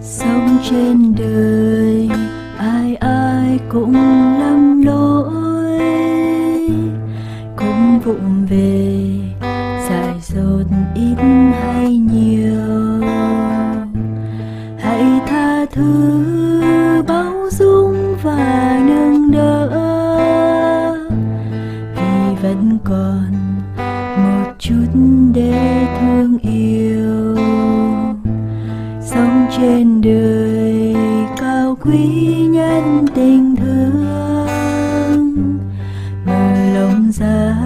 Sống trên đời ai ai cũng lầm lỗi, cũng vụng về dại dột ít hay nhiều. Hãy tha thứ, bao dung và nâng đỡ, vì vẫn còn một chút để thương yêu. Sống trên đời cao quý nhân tình thương, mở lòng ra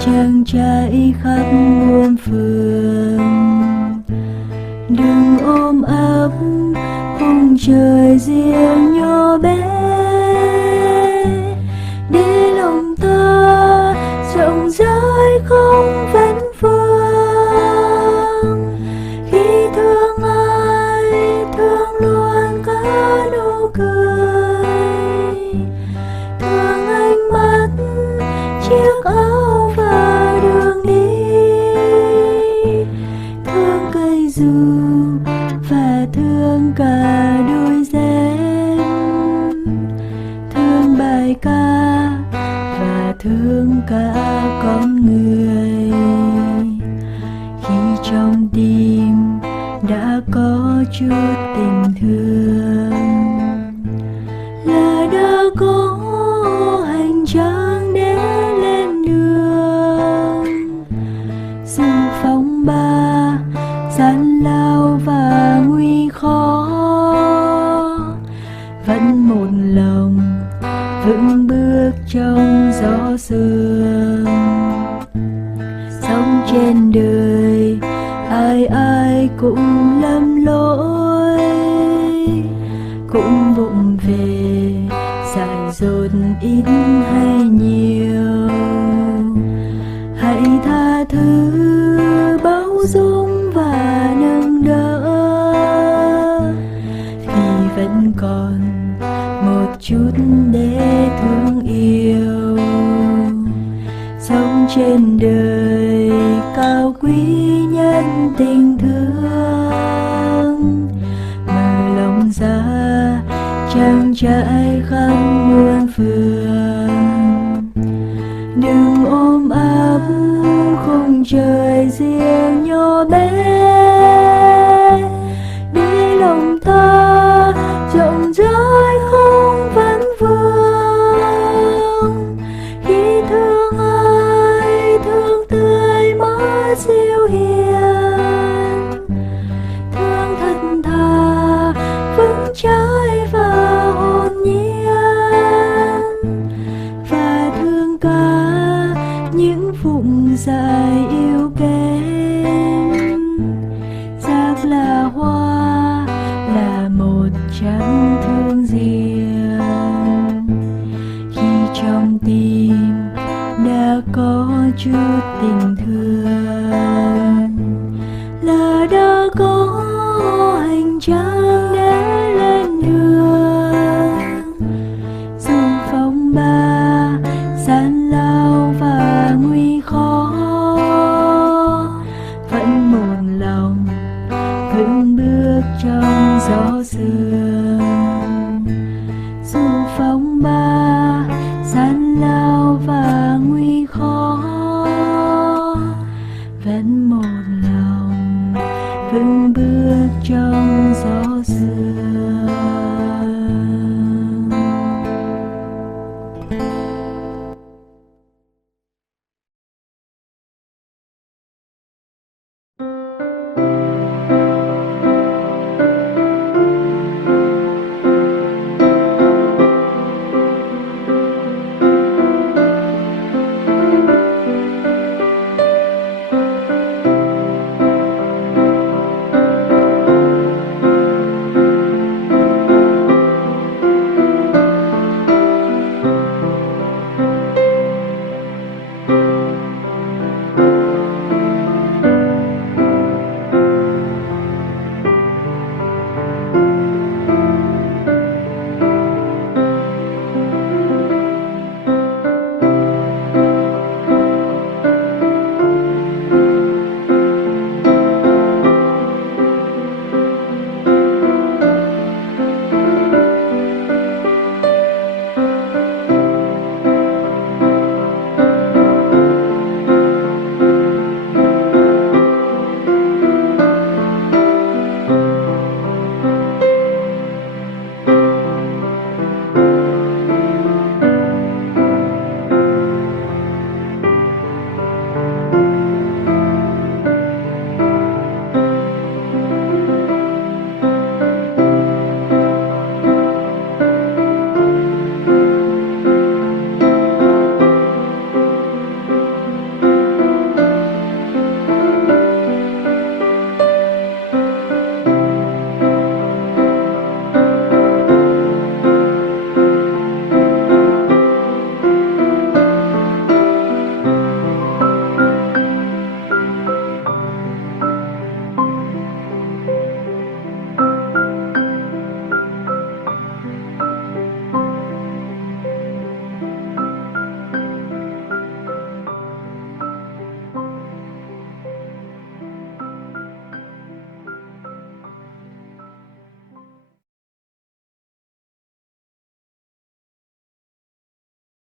trang trải khắp muôn phương. Đừng ôm ấp khung trời riêng nhỏ bé, để lòng ta rộng rãi không vấn vương. Khi thương ai thương luôn cả nụ cười, thương ánh mắt chiếc áo và đường đi, thương cây dù và thương cả đôi dép, thương bài ca và thương cả con người. Khi trong tim đã có chút tình thương, là đã có hành trang để lên đường. Dù phong ba gian lao và nguy khó, vẫn một lòng vững bước trong gió sương. Sống trên đời ai ai cũng lầm lỗi, cũng vụng về dại dột ít hay nhiều. Hãy tha thứ, bao dung và nâng đỡ, vì vẫn còn một chút để thương yêu. Sống trên đời cao quý nhân tình thương, mở lòng ra trang trải khắp muôn phương. Đừng ôm ấp khung trời riêng nhỏ bé, để lòng ta rộng rãi không vấn vương. Khi thương ai thương tươi mát dịu hiền, thương thật thà vững chãi và hồn nhiên, và thương cả những phụng dài yêu kém. Giác là hoa, là một trang thương riêng. Khi trong tim đã có chút tình thương, là đã có hành trang để lên đường. Dù phong ba gian lao và nguy khó, vẫn một lòng từng bước trong gió sương dù phong ba gian lao và nguy khó vẫn một lòng vững bước trong gió sương